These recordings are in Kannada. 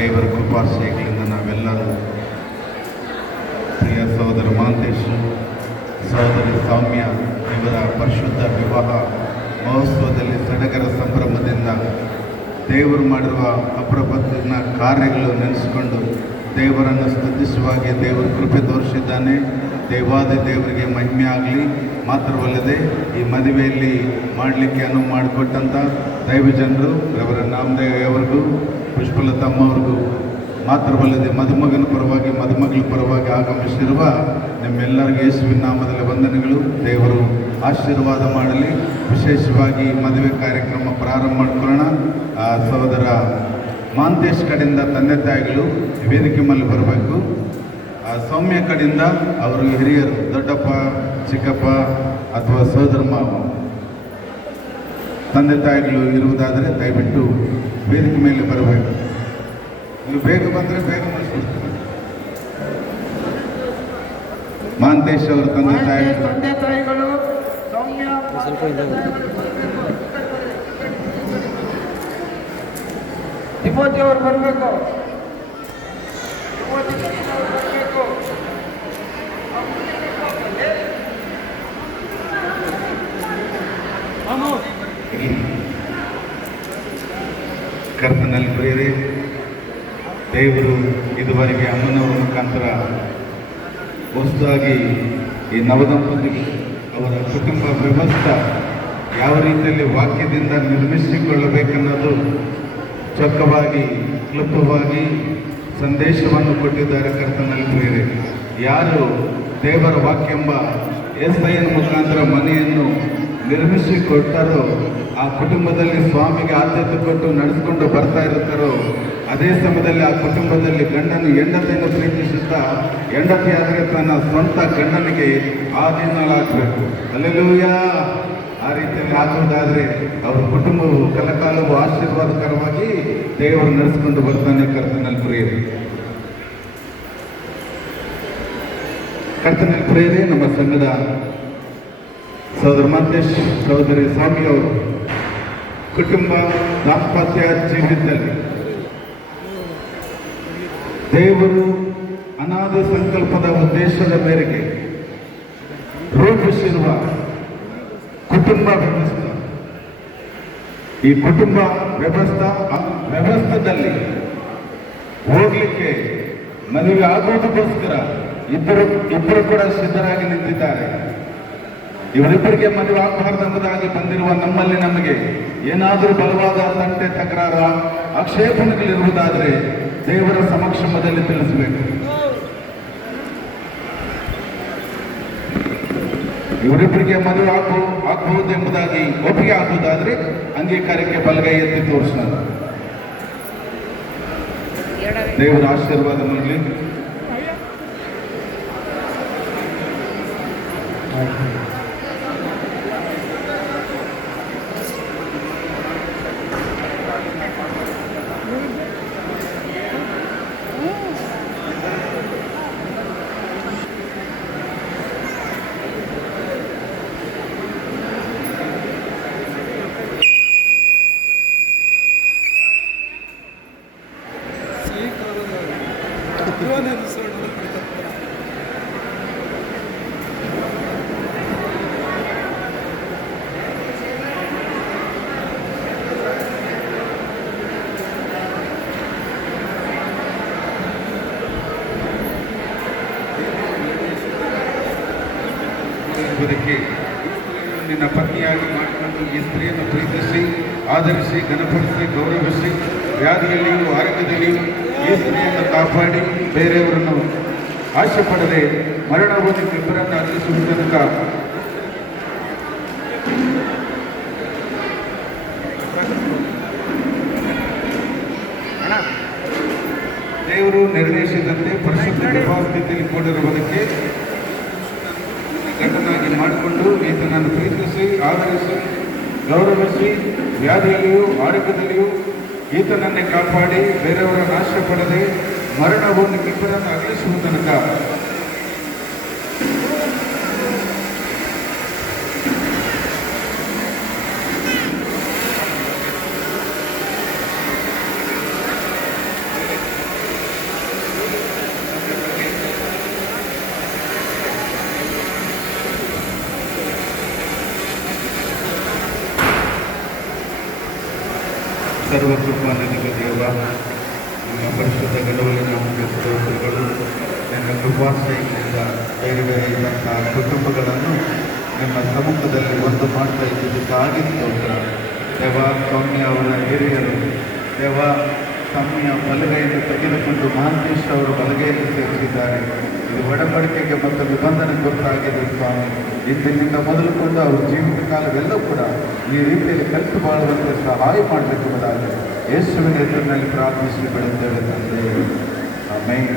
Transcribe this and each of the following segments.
ದೇವರ ಕೃಪಾಶಯಗಳಿಂದ ನಾವೆಲ್ಲರೂ ಪ್ರಿಯ ಸಹೋದರ ಮಹಾಂತೇಶ್, ಸಹೋದರಿ ಸೌಮ್ಯ ಇವರ ಪರಿಶುದ್ಧ ವಿವಾಹ ಮಹೋತ್ಸವದಲ್ಲಿ ಸಡಗರ ಸಂಭ್ರಮದಿಂದ ದೇವರು ಮಾಡಿರುವ ಅಪ್ರಬದ್ಧನ ಕಾರ್ಯಗಳು ನೆನೆಸಿಕೊಂಡು ದೇವರನ್ನು ಸ್ತುತಿಸುವಾಗೆ ದೇವರು ಕೃಪೆ ತೋರಿಸಿದ್ದಾನೆ. ದೇವಾದಿ ದೇವರಿಗೆ ಮಹಿಮೆ ಆಗಲಿ. ಮಾತ್ರವಲ್ಲದೆ ಈ ಮದುವೆಯಲ್ಲಿ ಮಾಡಲಿಕ್ಕೆ ಅನುವು ಮಾಡಿಕೊಟ್ಟಂಥ ದೈವಜನರು ರೆವರೆಂಡ್ ನಾಮದೇವ್ ಅವರಿಗೂ ಪುಷ್ಪಲತಮ್ಮವ್ರಿಗೂ, ಮಾತ್ರವಲ್ಲದೆ ಮದುಮಗನ ಪರವಾಗಿ ಮದುಮಗಳ ಪರವಾಗಿ ಆಗಮಿಸಿರುವ ನಿಮ್ಮೆಲ್ಲರಿಗೂ ಯೇಸುವಿನ ನಾಮದಲ್ಲಿ ವಂದನೆಗಳು. ದೇವರು ಆಶೀರ್ವಾದ ಮಾಡಲಿ. ವಿಶೇಷವಾಗಿ ಮದುವೆ ಕಾರ್ಯಕ್ರಮ ಪ್ರಾರಂಭ ಮಾಡ್ಕೊಳ್ಳೋಣ. ಸಹೋದರ ಮಹಾಂತೇಶ್ ಕಡೆಯಿಂದ ತಂದೆ ತಾಯಿಗಳು ವೇದಿಕೆ ಮೇಲೆ ಬರಬೇಕು. ಸೌಮ್ಯ ಕಡೆಯಿಂದ ಅವರು ಹಿರಿಯರು, ದೊಡ್ಡಪ್ಪ, ಚಿಕ್ಕಪ್ಪ ಅಥವಾ ಸಹೋದರ ಮಾವ ತಂದೆ ತಾಯಿಗಳು ಇರುವುದಾದರೆ ದಯವಿಟ್ಟು ವೇದಿಕೆ ಮೇಲೆ ಬರಬೇಕು. ನೀವು ಬೇಗ ಬಂದರೆ ಬೇಗ ಮುಗಿಸ್ಬಿಡ್ತೀವಿ. ಮಹಾಂತೇಶ್ ಅವರ ತಂದೆ ತಾಯಿಗಳು ತಿಮೋತಿ ಅವರು ಬರಬೇಕು. ಕರ್ತನಲ್ಲಿ ಪ್ರಿಯರೇ, ದೇವರು ಇದುವರೆಗೆ ಅಮ್ಮನವರ ಮುಖಾಂತರ ಹೊಸದಾಗಿ ಈ ನವದಂಪತಿಗಳು ಅವರ ಕುಟುಂಬ ವ್ಯವಸ್ಥೆ ಯಾವ ರೀತಿಯಲ್ಲಿ ವಾಕ್ಯದಿಂದ ನಿರ್ಮಿಸಿಕೊಳ್ಳಬೇಕನ್ನೋದು ಚೊಕ್ಕವಾಗಿ ಕ್ಲುಪ್ತವಾಗಿ ಸಂದೇಶವನ್ನು ಕೊಟ್ಟಿದ್ದಾರೆ. ಕರ್ತನಲ್ಲಿ ಪ್ರಿಯರೇ, ಯಾರು ದೇವರ ವಾಕ್ಯೆಂಬ ಎಸ್ಐನ ಮುಖಾಂತರ ಮನೆಯನ್ನು ನಿರ್ಮಿಸಿಕೊಟ್ಟರೋ, ಆ ಕುಟುಂಬದಲ್ಲಿ ಸ್ವಾಮಿಗೆ ಆದ್ಯತೆ ಕೊಟ್ಟು ನಡೆಸಿಕೊಂಡು ಬರ್ತಾ ಇರುತ್ತಾರೋ, ಅದೇ ಸಮಯದಲ್ಲಿ ಆ ಕುಟುಂಬದಲ್ಲಿ ಗಂಡನು ಹೆಂಡತಿಯನ್ನು ಪ್ರೀತಿಸುತ್ತಾ ಹೆಂಡತಿ ಆದರೆ ತನ್ನ ಸ್ವಂತ ಗಂಡನಿಗೆ ಆಧೀನಳಾಗಬೇಕು. ಅಲ್ಲೆಲ್ಲೂಯಾ. ಆ ರೀತಿಯಲ್ಲಿ ಆಗುವುದಾದರೆ ಅವರ ಕುಟುಂಬವು ಕಲಕಾಲವು ಆಶೀರ್ವಾದಕರವಾಗಿ ದೇವರು ನಡೆಸಿಕೊಂಡು ಬರ್ತಾನೆ. ಕರ್ತನಲ್ಲಿ ಪ್ರಿಯರೇ, ಕರ್ತನಲ್ಲಿ ಪ್ರಿಯರೇ, ನಮ್ಮ ಸಂಘದ ಸಹೋದರ ಮಹಂತೇಶ್, ಸಹೋದರಿ ಸ್ವಾಮಿ ಅವರು ಕುಟುಂಬ ದಾಂಪತ್ಯ ಜೀವಿತದಲ್ಲಿ ದೇವರು ಅನಾದಿ ಸಂಕಲ್ಪದ ಉದ್ದೇಶದ ಮೇರೆಗೆ ರೂಪಿಸಿರುವ ಕುಟುಂಬ ವ್ಯವಸ್ಥೆ, ಈ ಕುಟುಂಬ ವ್ಯವಸ್ಥೆಯಲ್ಲಿ ಹೋಗ್ಲಿಕ್ಕೆ ಮದುವೆ ಆಗುವುದಕ್ಕೋಸ್ಕರ ಇಬ್ಬರು ಕೂಡ ಸಿದ್ಧರಾಗಿ ನಿಂತಿದ್ದಾರೆ. ಇವರಿಬ್ಬರಿಗೆ ಮದುವೆ ಆಗಬಾರ್ದೆಂಬುದಾಗಿ ಬಂದಿರುವ ನಮ್ಮಲ್ಲಿ ನಮಗೆ ಏನಾದರೂ ಬಲವಾದ ತಂಟೆ ತಕರಾರ ಆಕ್ಷೇಪಣೆಗಳಿರುವುದಾದರೆ ದೇವರ ಸಮಕ್ಷಮದಲ್ಲಿ ತಿಳಿಸಬೇಕು. ಇವರಿಬ್ಬರಿಗೆ ಮದುವೆ ಆಗಬಹುದೆಂಬುದಾಗಿ ಒಪ್ಪಿಗೆ ಆಗುವುದಾದರೆ ಅಂಗೀಕಾರಕ್ಕೆ ಬಲಗೈ ಎತ್ತಿ ತೋರಿಸೋಣ. ದೇವರ ಆಶೀರ್ವಾದ ಮಾಡಲಿ. ನಿನ್ನ ಪತ್ನಿಯಾಗಿ ಮಾಡಿಕೊಂಡು ಈ ಸ್ತ್ರೀಯನ್ನು ಪ್ರೀತಿಸಿ, ಆಧರಿಸಿ, ಘನಪಡಿಸಿ, ಗೌರವಿಸಿ, ವ್ಯಾಧಿಯಲ್ಲಿಯೂ ಆರೋಗ್ಯದಲ್ಲಿಯೂ ಈ ಸ್ತ್ರೀಯನ್ನು ಕಾಪಾಡಿ ಬೇರೆಯವರನ್ನು ಆಶೆ ಪಡದೆ ಮರಣವು ನಿಮ್ಮಿಬ್ಬರನ್ನು ಅರ್ಪಿಸುವ ತನಕ ದೇವರು ನಿರ್ಣಯಿಸಿದಂತೆ ಪರಿಶುದ್ಧ ಸ್ಥಿತಿಯಲ್ಲಿ ಕೂಡಿರುವುದಕ್ಕೆ ಗಂಡನಾಗಿ ಮಾಡಿಕೊಂಡು ಈತನನ್ನು ಪ್ರೀತಿಸಿ, ಆಧರಿಸಿ, ಗೌರವಿಸಿ, ವ್ಯಾಧಿಯಲ್ಲಿಯೂ ಆರೋಗ್ಯದಲ್ಲಿಯೂ ಈತನನ್ನೇ ಕಾಪಾಡಿ ಬೇರೆಯವರ ನಾಶ ಪಡದೆ ಮರಣವು ನಿಮ್ಮಿಬ್ಬರನ್ನು ಅಗಲಿಸುವ ತನಕ ಕೃಪ ನಿನಗೆ ದೇವ. ನಿಮ್ಮ ಪರಿಶುದ್ಧ ಗಡುವಿನ ಸ್ತೋತ್ರಗಳು. ನಿನ್ನ ಕೃಪಾಶ್ರಯಗಳಿಂದ ಬೇರೆ ಬೇರೆ ಇದ್ದಂತಹ ಕುಟುಂಬಗಳನ್ನು ನಿಮ್ಮ ಸಮ್ಮುಖದಲ್ಲಿ ಒಂದು ಮಾಡ್ತಾ ಇದ್ದುದಕ್ಕಾಗಿ ಸ್ತೋತ್ರ ದೇವ. ಸೌಮ್ಯ ಅವರ ಹಿರಿಯರು ದೇವ ಸೌಮ್ಯ ಬಲಗೈಯನ್ನು ತೆಗೆದುಕೊಂಡು ಮಹಾಂತೇಶ್ ಅವರು ಬಲಗೈಯಲ್ಲಿ ಸೇರಿಸಿದ್ದಾರೆ. ಇದು ಒಡಂಬಡಿಕೆಗೆ ಮತ್ತು ನಿಬಂಧನೆ ಗೊತ್ತಾಗಿದೆ ಸ್ವಾಮಿ. ಇಂದಿನಿಂದ ಮೊದಲುಕೊಂಡು ಅವರ ಜೀವಿತ ಕಾಲವೆಲ್ಲವೂ ಕೂಡ ಈ ರೀತಿಯಲ್ಲಿ ಕಲಿತು ಬಾಳುವಂತೆ ಸಹಾಯ ಮಾಡಬೇಕೆಂಬುದಾಗಿ ಯೇಸುವಿನ ಹೆಸರಿನಲ್ಲಿ ಪ್ರಾರ್ಥಿಸಿ ಬಿಡುತ್ತೇವೆ ತಂದೆ. ಆಮೇಲೆ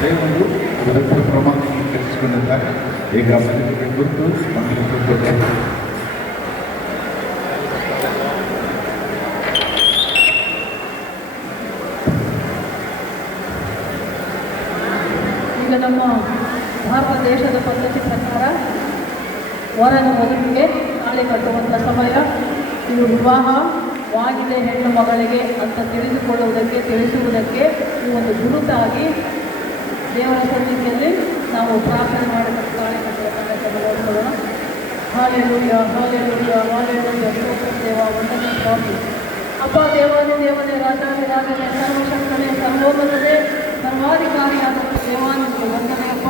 ದೇವರು ಇವತ್ತು ಪ್ರಮಾಣವನ್ನು ತಿಳಿಸಿಕೊಂಡಿದ್ದಾರೆ. ಈಗ ಮನೆಗೆ ಗುರುತು ಮಂಗಳೂರು ಈಗ ನಮ್ಮ ಭಾರತ ದೇಶದ ಪದ್ಧತಿ ಪ್ರಕಾರ ವರನ ವಧುವಿಗೆ ತಾಳಿ ಕಟ್ಟುವಂಥ ಸಮಯ. ಇದು ವಿವಾಹವಾಗಿದೆ ಹೆಣ್ಣು ಮಗಳಿಗೆ ಅಂತ ತಿಳಿಸುವುದಕ್ಕೆ ಈ ಒಂದು ಗುರುತಾಗಿ ದೇವರ ಸನ್ನಿಧಿಯಲ್ಲಿ ನಾವು ಪ್ರಾರ್ಥನೆ ಮಾಡಬೇಕು. ತಾಳಿ ಕಟ್ಟುವ ಕಾರ್ಯಕ್ರಮ ನೋಡ್ಕೊಳ್ಳೋಣ. ಹಾಲೆಲೂಯ ಹಾಲೆಲೂಯ ಹಾಲೆಲೂಯ ಸ್ತೋತ್ರ ದೇವ ವಂದನೆ ಸ್ವಾಮಿ. ಅಪ್ಪ ದೇವಾದಿ ದೇವನೇ ರಾಜಾದಿರಾಜನೇ ಸರ್ವಶಕ್ತನೇ ಸರ್ವೋನ್ನತನೇ ಸರ್ವಾಧಿಕಾರಿಯಾದಂಥ ದೇವಾನಿಗೆ ವಂದನೆಯಪ್ಪ.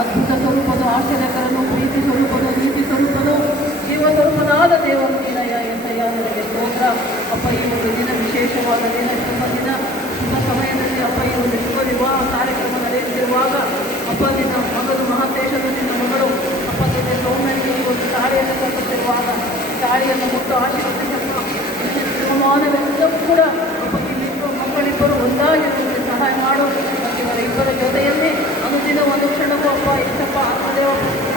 ಅದ್ಭುತ ಸ್ವರೂಪದ ಆಶ್ಚರ್ಯಕರನ್ನು ಪ್ರೀತಿ ಸ್ವರೂಪದ ನೀತಿ ಸ್ವರೂಪದ ಜೀವ ಸ್ವರೂಪನಾದ ದೇವರು ನೀನಯ್ಯ ಎಂತಯ್ಯ ನನಗೆ ಸ್ತೋತ್ರ. ಅಪ್ಪ ಈ ಒಂದು ದಿನ ವಿಶೇಷವಾದ ದಿನ ಶುಭ ಸಮಯದಲ್ಲಿ ಅಪ್ಪ ಈ ಒಂದು ಶುಭ ವಿವಾಹ ಕಾರ್ಯಕ್ರಮ ನಡೆಯುತ್ತಿರುವಾಗ ಅಪ್ಪ ನಿನ್ನ ಮಗಳು ಮಹಾದೇಶದ ನಿನ್ನ ಮಗಳು ಅಪ್ಪ ನಿನ್ನ ಸೌಮ್ಯನಿಗೆ ಈ ಒಂದು ತಾಳಿಯನ್ನು ಕಟ್ಟುತ್ತಿರುವಾಗ ತಾಳಿಯನ್ನು ಮುಟ್ಟು ಆಶೀರ್ವದಿಸಪ್ಪ. ಮಾನವೆಲ್ಲವೂ ಕೂಡ ಅಪ್ಪ ನಿನ್ನಿಬ್ಬರು ಮಕ್ಕಳಿಬ್ಬರು ಒಂದಾಗಿರುವಂತೆ ಸಹಾಯ ಮಾಡು. ಇವರ ಇಬ್ಬರ ಜೊತೆಯಲ್ಲಿ ಅನುದಿನ ಒಂದು ಕ್ಷಣವೂ ಅಪ್ಪ ಇಷ್ಟಪ್ಪ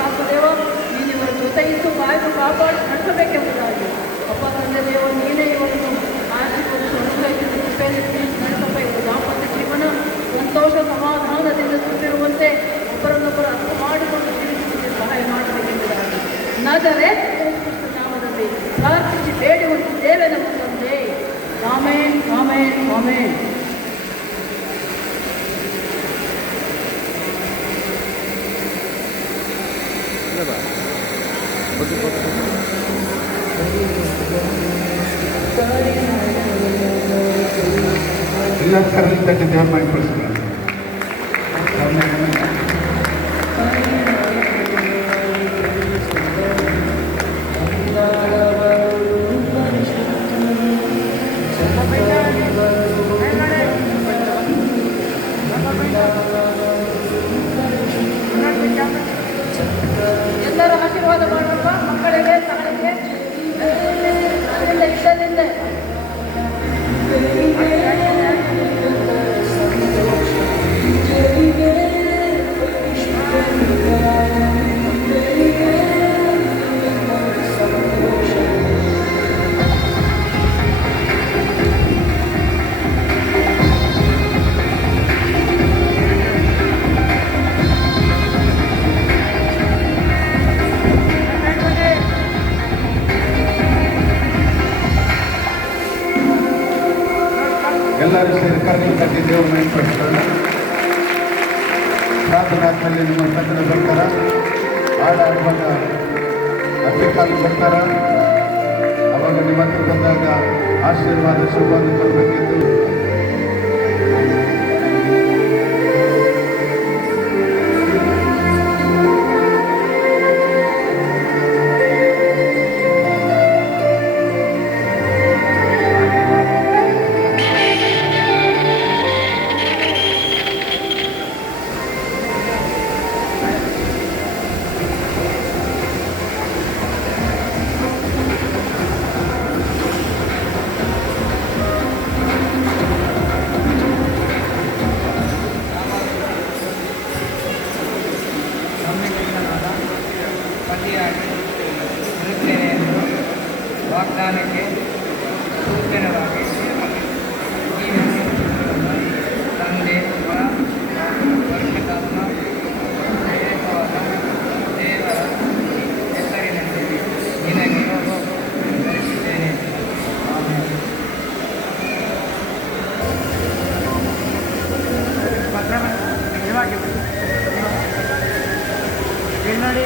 ಆತ್ಮದೇವ ನೀನು ಇವರ ಜೊತೆ ಇದ್ದು ಕಾಯ್ದು ಕಾಪಾಡಿ ನಡೆಸಬೇಕೆಂಬುದಾಗಿ ಅಪ್ಪ ತಂದೆ ದೇವ ನೀನೇ ಇವತ್ತು ಆಶೀರ್ವದಿಸಿ ಅನುಗ್ರಹಿಸಿದ ಕೃಪೆಯಲ್ಲಿ ನಡೆಸಪ್ಪ. ಇವರು ದಾಂಪತ್ಯ ಜೀವನ ಸಂತೋಷ ಸಮಾಧಾನದಿಂದ ತುಂಬಿರುವಂತೆ ಒಬ್ಬರನ್ನೊಬ್ಬರು ಅರ್ಥ ಮಾಡಿಕೊಂಡು ಜೀವಿಸುವಂತೆ ಸಹಾಯ ಮಾಡಬೇಕೆಂಬುದಾಗಿ ನಜರೇತ್ ಯೇಸು ನಾಮದಲ್ಲಿ ಪ್ರಾರ್ಥಿಸಿ ಬೇಡಿಕೊಂಡಿದ್ದೇವೆ ನಮ್ಮ ತಂದೆ. Amen amen amen. ಎಲ್ಲ ಕರಲಿ ತಟ್ಟಿ ದೇವ್ರ ಮಾಡಿ ಕಳಿಸ್ತಾರೆ. ಎಲ್ಲರೂ ಆಶೀರ್ವಾದ ಮಾಡಪ್ಪ ಮಕ್ಕಳಿಗೆ ತಾಳಿಗೆ ಅಲ್ಲಿಂದ ಇಷ್ಟದಿಂದ ಎಲ್ಲರೂ ಸೇರಿ ಕರಲಿ ತಟ್ಟಿ ದೇವ್ರ ಮಾಡಿ ಕಳಿಸ್ತಾರೆ. ಪ್ರಾರ್ಥನಾತ್ಮಲ್ಲಿ ನಿಮ್ಮ ತಂಡದ ಬರ್ತಾರ, ಹಾಡಾಡುವಾಗ ಅಡ್ಡಿಕಾಲು ಬರ್ತಾರ. ಅವಾಗ ನಿಮ್ಮ ಹತ್ರ ಬಂದಾಗ ಆಶೀರ್ವಾದ ಶುಭವನ್ನು ಕೊಡಬೇಕಿತ್ತು. ಪತಿಯಾಗಿ ಇರುತ್ತೇನೆ ಎಂದು ವಾಗ್ದಾನಕ್ಕೆ ಸೂಚನವಾಗಿ ತಂದೆ ಮಗ ಪರಿಶುದ್ಧಾತ್ಮ ಪ್ರೇರಿತವಾದ ದೇವರ ಹೆಸರಿನಲ್ಲಿ ನಿನಗೆ ಧರಿಸಿದ್ದೇನೆ. ನೋಡಿ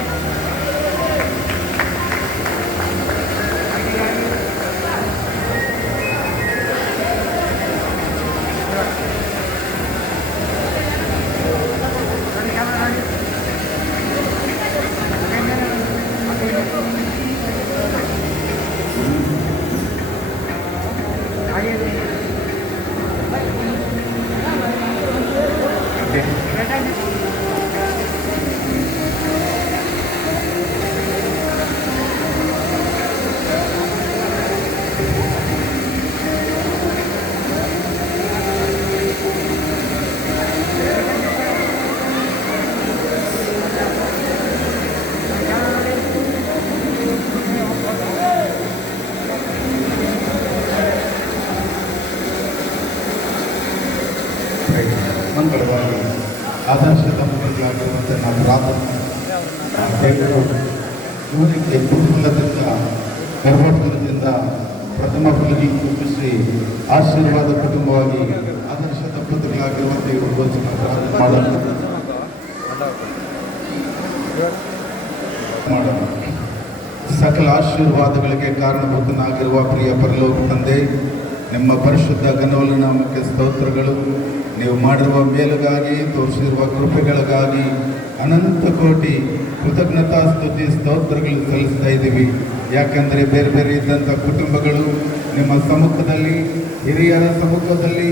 ಮಂಗಳವಾರ ಆದರ್ಶ ದಂಪತಿಗಳಾಗಿರುವಂತೆ ನಾವು ಪ್ರಾರ್ಥನೆ ದೇವರು ಇವರಿಗೆ ಕುಟುಂಬದಿಂದ ಗರ್ಭಫಲದಿಂದ ಪ್ರಥಮ ಫಲಗಿ ಕೂಪಿಸಿ ಆಶೀರ್ವಾದ ಕುಟುಂಬವಾಗಿ ಆದರ್ಶ ದಂಪತಿಗಳಾಗಿರುವಂತೆ ಇವರು ಮಾಡೋಣ. ಸಕಲ ಆಶೀರ್ವಾದಗಳಿಗೆ ಕಾರಣಭೂತನಾಗಿರುವ ಪ್ರಿಯ ಪರಲೋಕ ತಂದೆ, ನಿಮ್ಮ ಪರಿಶುದ್ಧ ಘನವಲ್ಲ ನಾಮಕ್ಕೆ ಸ್ತೋತ್ರಗಳು. ನೀವು ಮಾಡಿರುವ ಮೇಲುಗಾಗಿ, ತೋರಿಸಿರುವ ಕೃಪೆಗಳಿಗಾಗಿ ಅನಂತ ಕೋಟಿ ಕೃತಜ್ಞತಾ ಸ್ತುತಿ ಸ್ತೋತ್ರಗಳು ಸಲ್ಲಿಸ್ತಾ ಇದ್ದೀವಿ. ಯಾಕಂದರೆ ಬೇರೆ ಬೇರೆ ಇದ್ದಂಥ ಕುಟುಂಬಗಳು ನಿಮ್ಮ ಸಮ್ಮುಖದಲ್ಲಿ, ಹಿರಿಯರ ಸಮ್ಮುಖದಲ್ಲಿ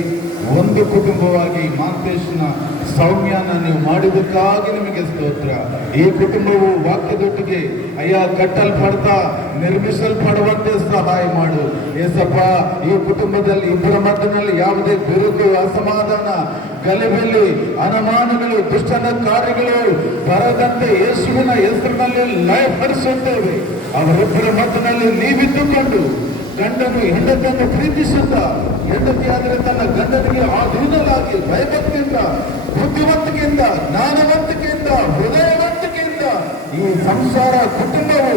ಒಂದು ಕುಟುಂಬವಾಗಿ ಮಾಂತೇಶನ ಸೌಮ್ಯನ ನೀವು ಮಾಡಿದ್ದಕ್ಕಾಗಿ ನಿಮಗೆ ಸ್ತೋತ್ರ. ಈ ಕುಟುಂಬವು ವಾಕ್ಯದೊಟ್ಟಿಗೆ ಅಯ್ಯ ಕಟ್ಟಲ್ಪಡ್ತಾ ನಿರ್ಮಿಸಲ್ಪಡುವಂತೆ ಸಹಾಯ ಮಾಡು ಏಸಪ್ಪ. ಈ ಕುಟುಂಬದಲ್ಲಿ ಇಬ್ಬರ ಮಧ್ಯದಲ್ಲಿ ಯಾವುದೇ ಬಿರುಕು, ಅಸಮಾಧಾನ, ಗಲಿಬಿಲಿ, ಅನುಮಾನಗಳು, ದುಷ್ಟನ ಕಾರ್ಯಗಳು ಬರದಂತೆ ಯೇಸುವಿನ ಹೆಸರಿನಲ್ಲಿ ಲಯಪಡಿಸುತ್ತೇವೆ. ಅವರಿಬ್ಬರ ಮಧ್ಯದಲ್ಲಿ ನೀವಿದ್ದುಕೊಂಡು ಗಂಡನು ಹೆಂಡತಿಯನ್ನು ಪ್ರೀತಿಸುತ್ತಾ, ಹೆಂಡತಿಯಾದರೆ ತನ್ನ ಗಂಡನಿಗೆ ಆಧೀನಲಾಗಿ ಭಯಭಕ್ತಿಯಿಂದ, ಬುದ್ಧಿವಂತಿಕೆಯಿಂದ, ಜ್ಞಾನವಂತಿಕೆಯಿಂದ, ಹೃದಯವಂತಿಕೆಯಿಂದ ಈ ಸಂಸಾರ ಕುಟುಂಬವು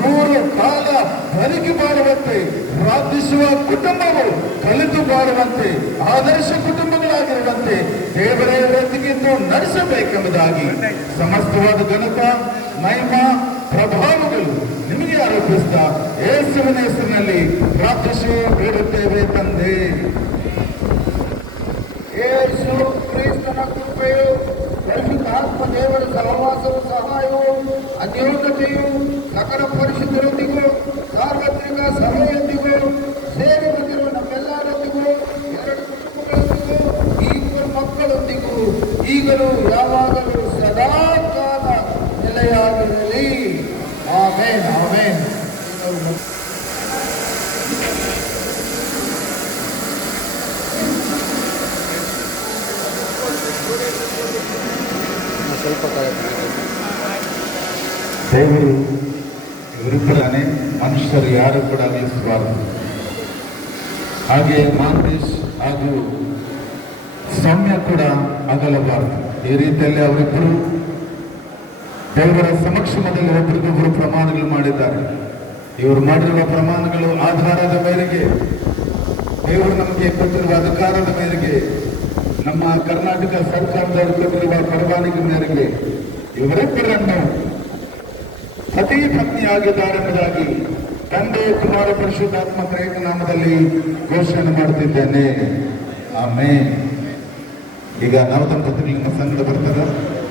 100 ಕಾಲ ಬದುಕಿ ಬಾಳುವಂತೆ, ಪ್ರಾರ್ಥಿಸುವ ಕುಟುಂಬವು ಕಲಿತು ಬಾಳುವಂತೆ, ಆದರ್ಶ ಕುಟುಂಬಗಳಾಗಿರುವಂತೆ ದೇವರೇ ಒತ್ತಿಗಿದ್ದು ನಡೆಸಬೇಕೆಂಬುದಾಗಿ ಸಮಸ್ತವಾದ ಘನತ ಮಹಿಮ ಪ್ರಭಾವಗಳು ನಿಮಗೆ ಆರೋಪಿಸ್ತಾ ಯೇಸುವಿನ ಹೆಸರಿನಲ್ಲಿ ಪ್ರಾರ್ಥಿಸಿ ಬೇಡುತ್ತೇವೆ ತಂದೆ. ಯೇಸು ಕ್ರಿಸ್ತನ ಕೃಪೆಯು, ಪರಿಶುದ್ಧಾತ್ಮ ದೇವರ ಸಹವಾಸವು, ಸಹಾಯವು, ಅನ್ಯೋನ್ಯತೆಯು ಸಕಲ ಪರಿಶುದ್ಧರೊಂದಿಗೂ ಸಾರ್ವತ್ರಿಕ ಸಭೆಯೊಂದಿಗೂ ಸೇರಿ ಬಂದಿರುವ ನಮ್ಮೆಲ್ಲರೊಂದಿಗೂ, ಎರಡು ಕುಟುಂಬಗಳೊಂದಿಗೂ, ಈಗಲೂ ಮಕ್ಕಳೊಂದಿಗೂ ಈಗಲೂ ಯಾವಾಗಲೂ ಸದಾ ಕಾಲ ನೆಲೆಯಾಗಿರಲಿ. ಆಮೇನ್ ಆಮೇನ್. ದೇವರು ಇವರಿಬ್ಬರೇ, ಮನುಷ್ಯರು ಯಾರು ಕೂಡ ಅಗಲಿಸಬಾರದು. ಹಾಗೆ ಮಾಂತೇಶ್ ಹಾಗೂ ಸೌಮ್ಯ ಕೂಡ ಅಗಲಬಾರದು. ಈ ರೀತಿಯಲ್ಲಿ ಅವರಿಬ್ಬರು ದೇವರ ಸಮಕ್ಷಮದಲ್ಲಿ ಒಬ್ಬರಿಗೊಬ್ಬರು ಪ್ರಮಾಣಗಳು ಮಾಡಿದ್ದಾರೆ. ಇವರು ಮಾಡಿರುವ ಪ್ರಮಾಣಗಳು ಆಧಾರದ ಮೇರೆಗೆ, ದೇವರು ನಮಗೆ ಕೊಟ್ಟಿರುವ ಅಧಿಕಾರದ ಮೇರೆಗೆ, ನಮ್ಮ ಕರ್ನಾಟಕ ಸರ್ಕಾರದವರು ಕೊಟ್ಟಿರುವ ಪರವಾನಗಿ ಮೇರೆಗೆ ಇವರಿಬ್ಬರನ್ನು ಪತಿ ಪತ್ನಿಯಾಗಿದ್ದಾರೆಂಬುದಾಗಿ ತಂದೆ ಕುಮಾರ ಪರಿಶುದ್ಧಾತ್ಮ ತ್ರೇಕ ನಾಮದಲ್ಲಿ ಘೋಷಣೆ ಮಾಡುತ್ತಿದ್ದೇನೆ. ಆಮೇಲೆ ಈಗ ನವದಂಪತಿಗಳು ನಿಮ್ಮ ಸಂಗಡ ಬರ್ತಾರ.